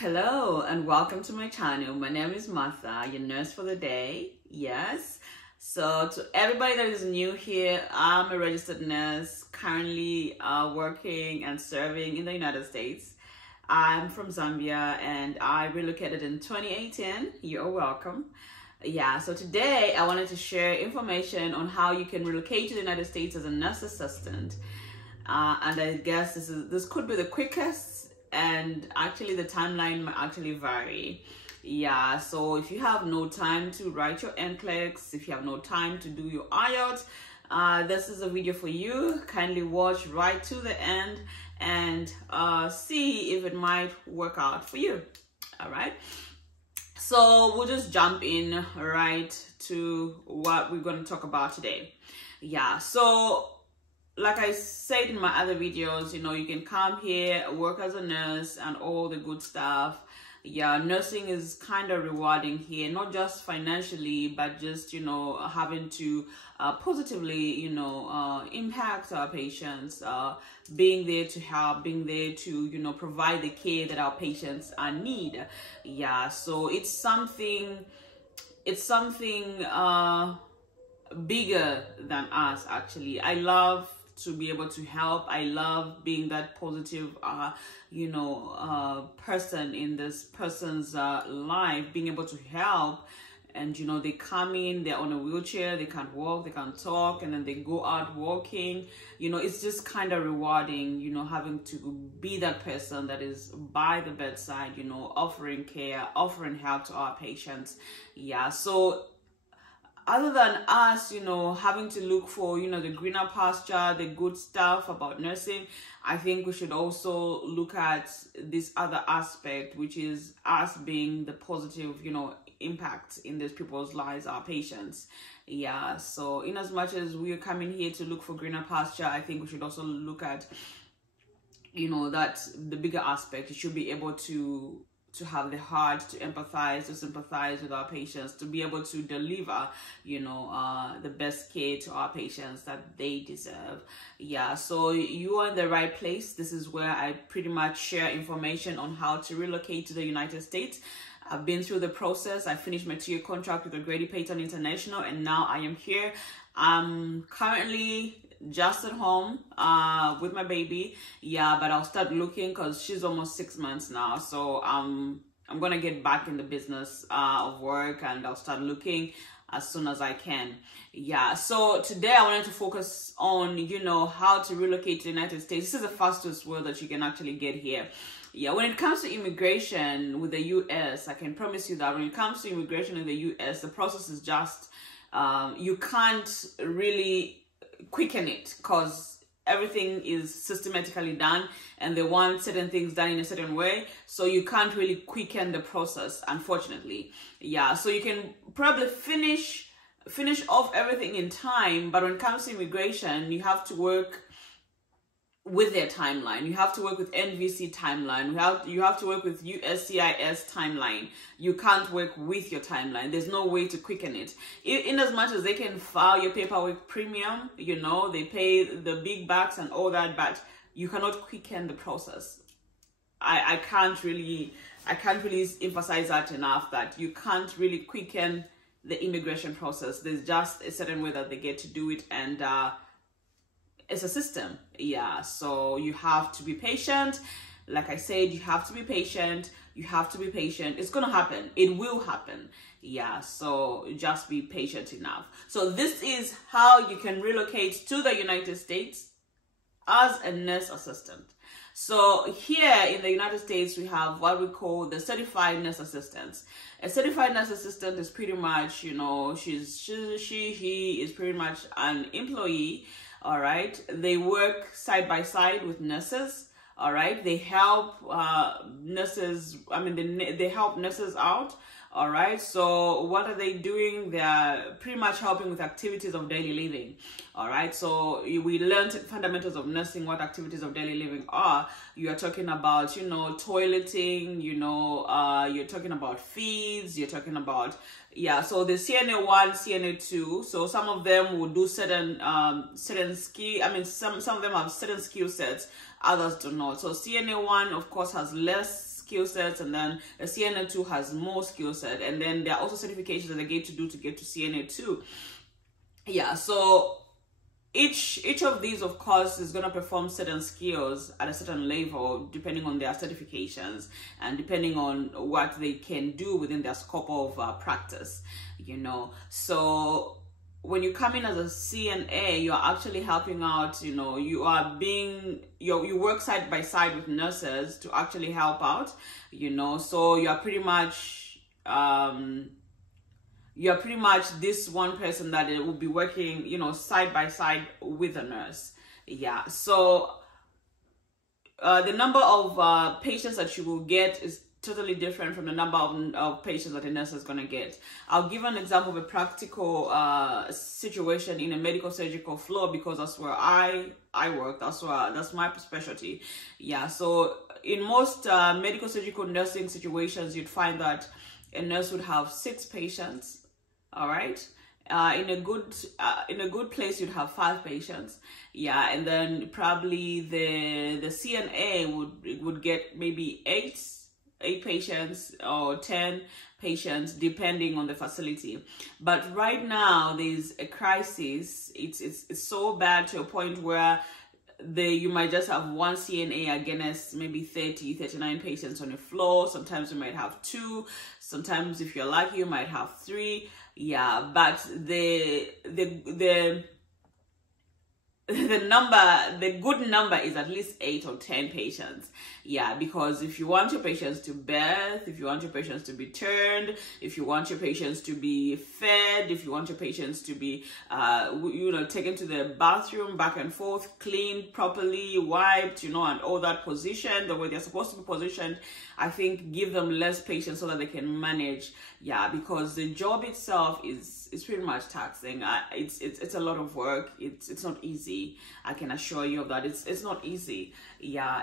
Hello and welcome to my channel. My name is Martha, your nurse for the day. Yes. So to everybody that is new here, I'm a registered nurse currently working and serving in the United States. I'm from Zambia and I relocated in 2018. You're welcome. Yeah, so today I wanted to share information on how you can relocate to the United States as a nurse assistant. And I guess this could be the quickest, and actually the timeline might actually vary. Yeah, so if you have no time to write your NCLEX, if you have no time to do your IELTS, this is a video for you. Kindly watch right to the end and see if it might work out for you. All right, so we'll just jump in right to what we're going to talk about today. Yeah, so like I said in my other videos, you know, you can come here, work as a nurse and all the good stuff. Yeah, nursing is kind of rewarding here, not just financially, but just, you know, having to positively, you know, impact our patients, being there to help, being there to, you know, provide the care that our patients need. Yeah, so it's something bigger than us, actually. I love to be able to help. I love being that positive you know, person in this person's life, being able to help. And you know, they come in, they're on a wheelchair, they can't walk, they can't talk, and then they go out walking. You know, it's just kind of rewarding, you know, having to be that person that is by the bedside, you know, offering care, offering help to our patients. Yeah, so other than us, you know, having to look for, you know, the greener pasture, the good stuff about nursing, I think we should also look at this other aspect, which is us being the positive, you know, impact in these people's lives, our patients. Yeah, so in as much as we are coming here to look for greener pasture, I think we should also look at, you know, that the bigger aspect. You should be able to have the heart to empathize, to sympathize with our patients, to be able to deliver, you know, the best care to our patients that they deserve. Yeah, so you are in the right place. This is where I pretty much share information on how to relocate to the United States. I've been through the process. I finished my 2-year contract with Grady Payton International, and now I am here. I'm currently just at home with my baby. Yeah, but I'll start looking because she's almost 6 months now. So I'm gonna get back in the business of work, and I'll start looking as soon as I can. Yeah, so today I wanted to focus on, you know, how to relocate to the United States. This is the fastest way that you can actually get here. Yeah, when it comes to immigration with the US, I can promise you that when it comes to immigration in the US, the process is just you can't really quicken it because everything is systematically done and they want certain things done in a certain way, so you can't really quicken the process, unfortunately. Yeah, so you can probably finish off everything in time, but when it comes to immigration, you have to work with their timeline. You have to work with NVC timeline. You have to work with USCIS timeline. You can't work with your timeline. There's no way to quicken it. In as much as they can file your paperwork premium, you know, they pay the big bucks and all that, but you cannot quicken the process. I can't really emphasize that enough, that you can't really quicken the immigration process. There's just a certain way that they get to do it, and it's a system. Yeah, so you have to be patient. Like I said, you have to be patient. You have to be patient. It's gonna happen. It will happen. Yeah, so just be patient enough. So this is how you can relocate to the United States as a nurse assistant. So here in the United States, we have what we call the certified nurse assistants. A certified nurse assistant is pretty much, you know, he is pretty much an employee. All right, they work side by side with nurses. All right, they help nurses. I mean, they help nurses out. All right, so what are they doing? They're pretty much helping with activities of daily living. All right, so we learned fundamentals of nursing, what activities of daily living are. You are talking about, you know, toileting, you know, you're talking about feeds, you're talking about, yeah, so the CNA 1, CNA 2, so some of them will do certain skill, I mean, some of them have certain skill sets, others do not. So CNA 1, of course, has less skill sets, and then a CNA2 has more skill set, and then there are also certifications that they get to do to get to CNA2. Yeah, so each of these, of course, is going to perform certain skills at a certain level depending on their certifications and depending on what they can do within their scope of practice, you know. So when you come in as a CNA, you're actually helping out, you know, you work side by side with nurses to actually help out, you know. So you're pretty much this one person that it will be working, you know, side by side with a nurse. Yeah, so the number of patients that you will get is totally different from the number of patients that a nurse is going to get. I'll give an example of a practical situation in a medical surgical floor, because that's where I work. That's my specialty. Yeah, so in most medical surgical nursing situations, you'd find that a nurse would have 6 patients. All right. In a good place, you'd have 5 patients. Yeah, and then probably the CNA would get maybe 8 patients or 10 patients, depending on the facility. But right now there's a crisis. It's so bad to a point where you might just have one CNA against maybe 39 patients on the floor. Sometimes you might have 2. Sometimes, if you're lucky, you might have 3. Yeah, but the good number is at least 8 or 10 patients. Yeah, because if you want your patients to birth, if you want your patients to be turned, if you want your patients to be fed, if you want your patients to be, you know, taken to the bathroom, back and forth, cleaned properly, wiped, you know, and all that position, the way they're supposed to be positioned, I think give them less patience so that they can manage. Yeah, because the job itself is pretty much taxing. It's a lot of work. It's not easy. I can assure you of that. It's not easy. Yeah,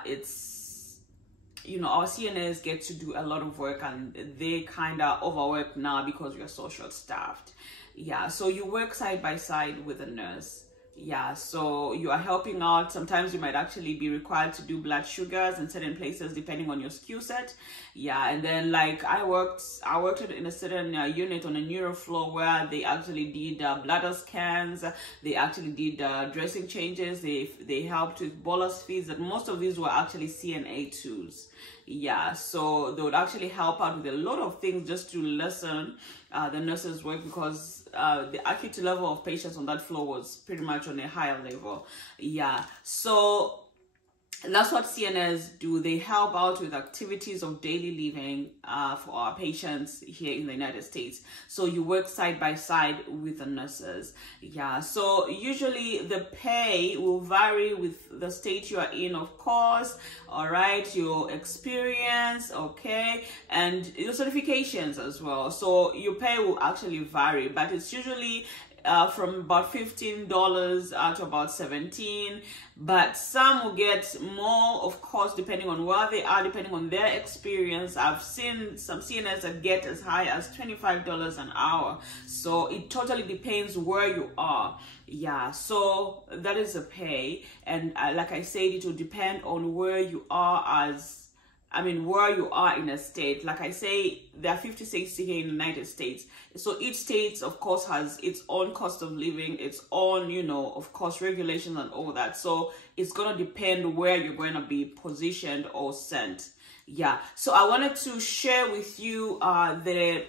you know, our CNAs get to do a lot of work, and they kind of overwork now because we are so short-staffed. Yeah, so you work side by side with a nurse. Yeah, so you are helping out. Sometimes you might actually be required to do blood sugars in certain places depending on your skill set. Yeah, and then like I worked in a certain unit on a neuro floor where they actually did bladder scans. They actually did dressing changes. They helped with bolus feeds, and most of these were actually CNA2s. Yeah, so they would actually help out with a lot of things just to lessen the nurses' work, because the acuity level of patients on that floor was pretty much on a higher level. Yeah, so that's what CNAs do. They help out with activities of daily living for our patients here in the United States. So you work side by side with the nurses. Yeah, so usually the pay will vary with the state you are in, of course. All right, your experience, okay, and your certifications as well. So your pay will actually vary, but it's usually from about $15 to about $17, but some will get more, of course, depending on where they are, depending on their experience. I've seen some CNAs that get as high as $25 an hour. So it totally depends where you are. Yeah, so that is the pay, and like I said, it will depend on where you are where you are in a state. Like I say, there are 50 states here in the United States. So each state, of course, has its own cost of living, its own, you know, of course, regulations and all that. So it's going to depend where you're going to be positioned or sent. Yeah. So I wanted to share with you the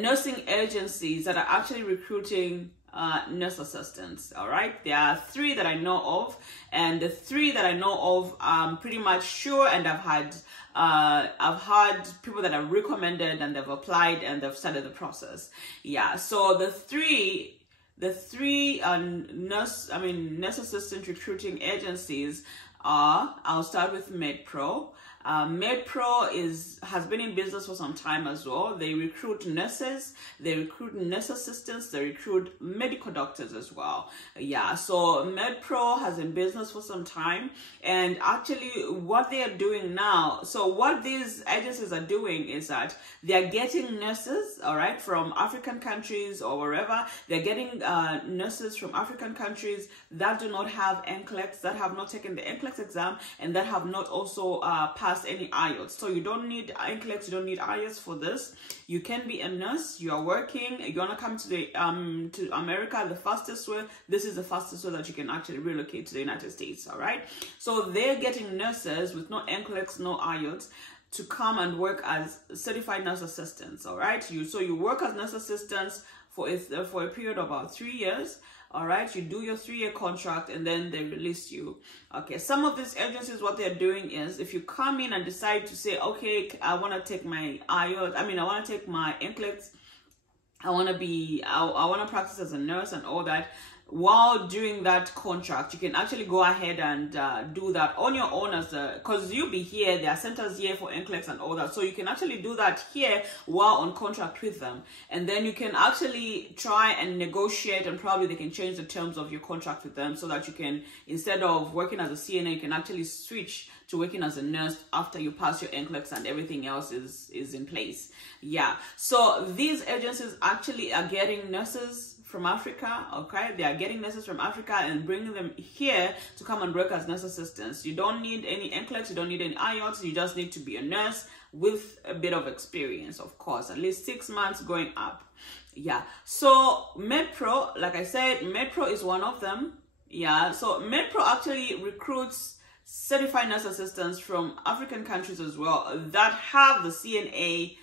nursing agencies that are actually recruiting nurse assistants. All right, there are 3 that I know of, and the 3 that I know of, I'm pretty much sure, and I've had people that have recommended, and they've applied, and they've started the process. Yeah, so the three nurse assistant recruiting agencies are, I'll start with MedPro. MedPro has been in business for some time as well. They recruit nurses, they recruit nurse assistants, they recruit medical doctors as well. Yeah, so MedPro has been in business for some time, and actually what they are doing now, so what these agencies are doing is that they are getting nurses, all right, from African countries or wherever. They're getting nurses from African countries that do not have NCLEX, that have not taken the NCLEX exam, and that have not also passed pass any IELTS. So you don't need NCLEX, you don't need IELTS for this. You can be a nurse, you are working, you want to come to the to America the fastest way. This is the fastest way that you can actually relocate to the United States, all right? So they're getting nurses with no NCLEX, no IELTS, to come and work as certified nurse assistants, all right? So you work as nurse assistants for a period of about 3 years, all right? You do your 3-year contract and then they release you. Okay, some of these agencies, what they're doing is, if you come in and decide to say, okay, I want to take my IELTS, I want to take my NCLEX, I want to practice as a nurse and all that. While doing that contract, you can actually go ahead and do that on your own, because you'll be here, there are centers here for NCLEX and all that, so you can actually do that here while on contract with them, and then you can actually try and negotiate, and probably they can change the terms of your contract with them so that you can, instead of working as a CNA, you can actually switch to working as a nurse after you pass your NCLEX and everything else is in place. Yeah, so these agencies actually are getting nurses from Africa, okay? They are getting nurses from Africa and bringing them here to come and work as nurse assistants. You don't need any NCLEX, you don't need any IELTS, you just need to be a nurse with a bit of experience, of course, at least 6 months going up. Yeah, so MedPro, like I said, MedPro is one of them. Yeah, so MedPro actually recruits certified nurse assistants from African countries as well that have the CNA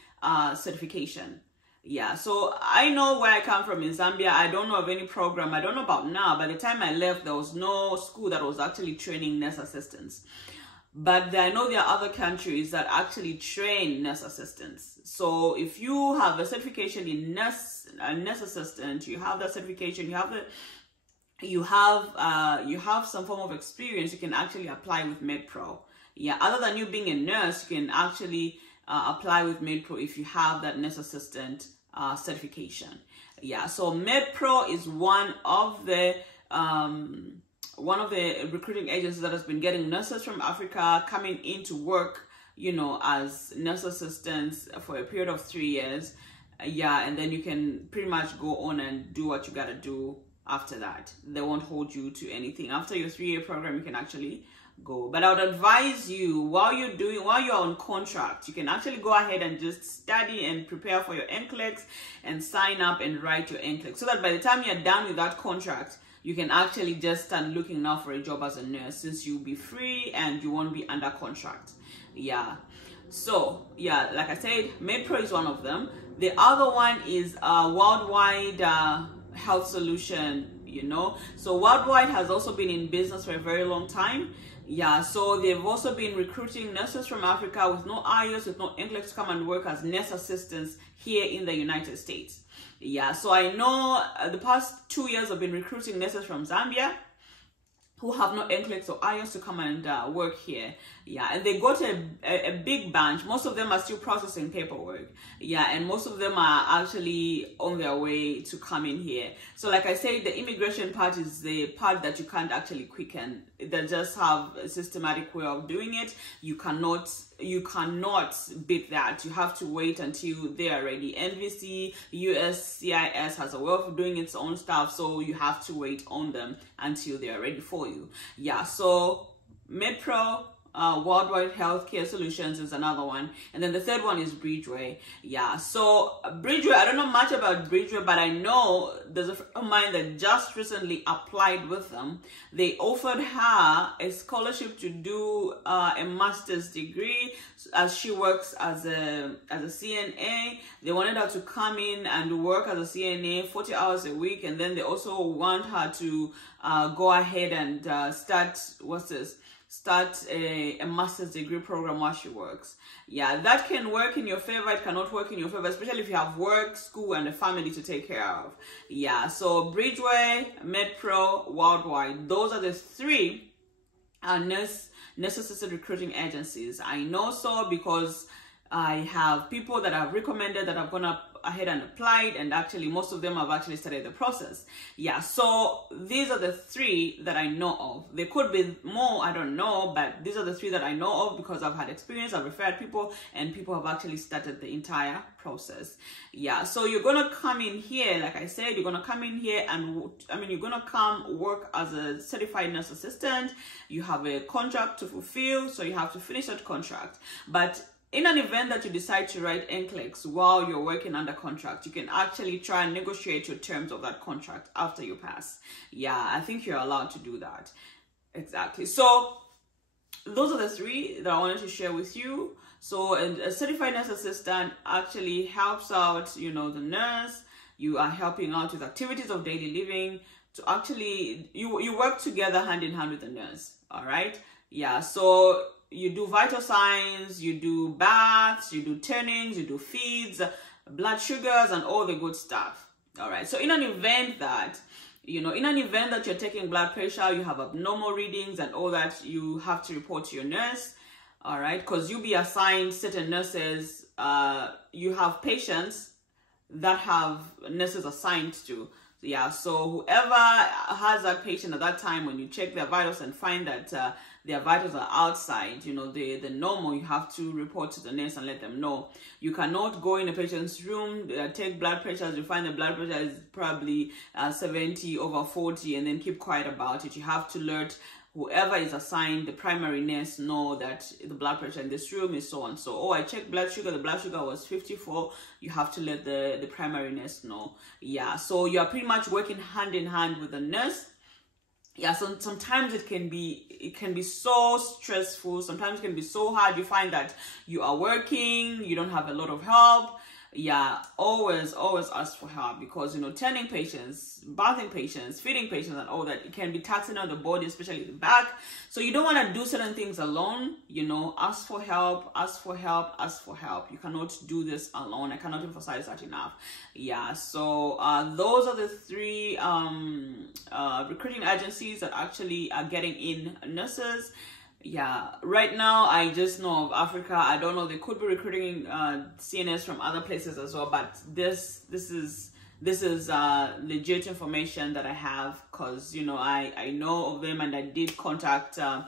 certification. Yeah, so I know where I come from in Zambia. I don't know of any program. I don't know about now. By the time I left, there was no school that was actually training nurse assistants. But I know there are other countries that actually train nurse assistants. So if you have a certification in nurse assistant, you have that certification, you have some form of experience, you can actually apply with MedPro. Yeah, other than you being a nurse, you can actually apply with MedPro if you have that nurse assistant certification. Yeah, so MedPro is one of the recruiting agencies that has been getting nurses from Africa coming into work, you know, as nurse assistants for a period of 3 years. Yeah, and then you can pretty much go on and do what you gotta do after that. They won't hold you to anything. After your 3-year program, you can actually go. But I would advise you, while you're on contract, you can actually go ahead and just study and prepare for your NCLEX and sign up and write your NCLEX, so that by the time you're done with that contract, you can actually just start looking now for a job as a nurse, since you'll be free and you won't be under contract. Yeah, so yeah, like I said, MedPro is one of them. The other one is Worldwide Health Solution. You know, so Worldwide has also been in business for a very long time. Yeah, so they've also been recruiting nurses from Africa with no IELTS, with no NCLEX, to come and work as nurse assistants here in the United States. Yeah, so I know the past 2 years I've been recruiting nurses from Zambia who have no NCLEX or IELTS to come and work here. Yeah, and they got a big bunch. Most of them are still processing paperwork. Yeah, and most of them are actually on their way to come in here. So like I said, the immigration part is the part that you can't actually quicken. They just have a systematic way of doing it. You cannot beat that. You have to wait until they are ready. NVC, USCIS has a way of doing its own stuff, so you have to wait on them until they are ready for you. Yeah, so MedPro, Worldwide Healthcare Solutions is another one, and then the third one is Bridgeway. Yeah, so Bridgeway, I don't know much about Bridgeway, but I know there's a friend of mine that just recently applied with them. They offered her a scholarship to do a master's degree as she works as a CNA. They wanted her to come in and work as a CNA 40 hours a week, and then they also want her to go ahead and start a master's degree program while she works. Yeah, that can work in your favor. It cannot work in your favor, especially if you have work, school, and a family to take care of. Yeah, so Bridgeway, MedPro, Worldwide, those are the three nurse assisted recruiting agencies. I know so because I have people that I've recommended that I've gone up ahead and applied, and actually most of them have actually started the process. Yeah, so these are the 3 that I know of. There could be more, I don't know, but these are the 3 that I know of because I've had experience, I've referred people, and people have actually started the entire process. Yeah, so you're gonna come in here, like I said, you're gonna come in here and you're gonna come work as a certified nurse assistant. You have a contract to fulfill, so you have to finish that contract. But in an event that you decide to write NCLEX while you're working under contract, you can actually try and negotiate your terms of that contract after you pass. Yeah, I think you're allowed to do that. Exactly. So those are the 3 that I wanted to share with you. So a certified nurse assistant actually helps out, you know, the nurse. You are helping out with activities of daily living to actually, you work together hand in hand with the nurse. All right. Yeah. So you do vital signs, you do baths, you do turnings, you do feeds, blood sugars, and all the good stuff. All right. So in an event that, you know, you're taking blood pressure, you have abnormal readings and all that, you have to report to your nurse. All right. Because you'll be assigned certain nurses. You have patients that have nurses assigned to. Yeah. So whoever has that patient at that time, when you check their vitals and find that their vitals are outside, you know, the normal, you have to report to the nurse and let them know. You cannot go in a patient's room, take blood pressures, you find the blood pressure is probably 70/40, and then keep quiet about it. You have to alert whoever is assigned, the primary nurse, know that the blood pressure in this room is so and so. Oh, I checked blood sugar, the blood sugar was 54. You have to let the primary nurse know. Yeah, so you are pretty much working hand in hand with the nurse. Yeah, so sometimes it can be so stressful. Sometimes it can be so hard. You find that you are working, you don't have a lot of help. Yeah, always ask for help, because, you know, tending patients, bathing patients, feeding patients, and all that, it can be taxing on the body, especially the back. So you don't want to do certain things alone. You know, ask for help, ask for help, ask for help. You cannot do this alone. I cannot emphasize that enough. Yeah, so those are the 3 recruiting agencies that actually are getting in nurses. Yeah, right now I just know of Africa. I don't know, they could be recruiting CNS from other places as well, but this is legit information that I have, because, you know, I know of them, and I did contact I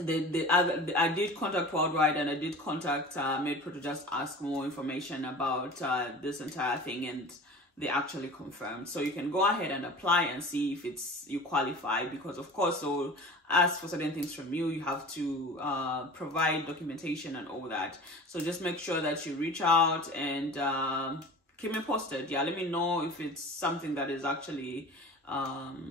did contact Worldwide, and I did contact MedPro to just ask more information about this entire thing, and they actually confirmed. So you can go ahead and apply and see if you qualify, because of course they'll ask for certain things from you. You have to provide documentation and all that. So just make sure that you reach out and keep me posted. Yeah, let me know if it's something that is actually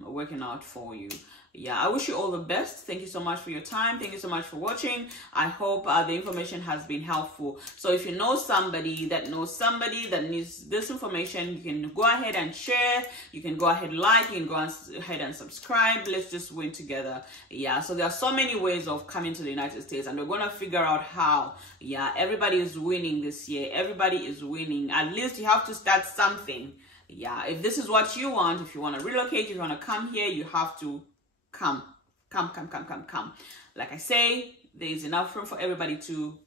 working out for you. Yeah, I wish you all the best. Thank you so much for your time. Thank you so much for watching. I hope the information has been helpful. So if you know somebody that knows somebody that needs this information, you can go ahead and share. You can go ahead and like. You can go ahead and subscribe. Let's just win together. Yeah, so there are so many ways of coming to the United States, and we're going to figure out how. Yeah, everybody is winning this year. Everybody is winning. At least you have to start something. Yeah, if this is what you want, if you want to relocate, if you want to come here, you have to come. Like I say, there is enough room for everybody to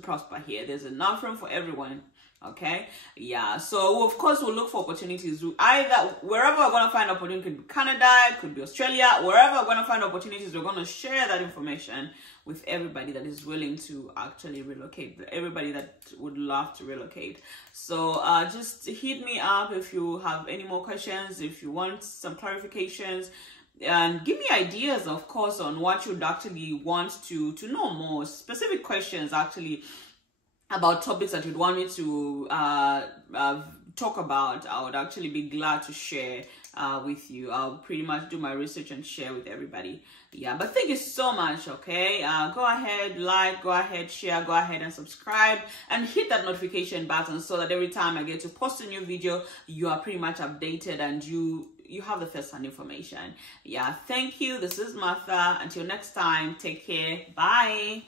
prosper here. There's enough room for everyone. Okay, yeah, so of course we'll look for opportunities. Either wherever we're going to find opportunity, could be Canada, it could be Australia, wherever we're going to find opportunities, we're going to share that information with everybody that is willing to actually relocate, everybody that would love to relocate. So just hit me up if you have any more questions, if you want some clarifications, and give me ideas, of course, on what you'd actually want to know more, specific questions actually about topics that you'd want me to talk about. I would actually be glad to share with you. I'll pretty much do my research and share with everybody. Yeah, but thank you so much. Okay, go ahead, like, go ahead, share, go ahead and subscribe, and hit that notification button so that every time I get to post a new video, you are pretty much updated and you have the first-hand information. Yeah, thank you. This is Martha. Until next time, take care. Bye.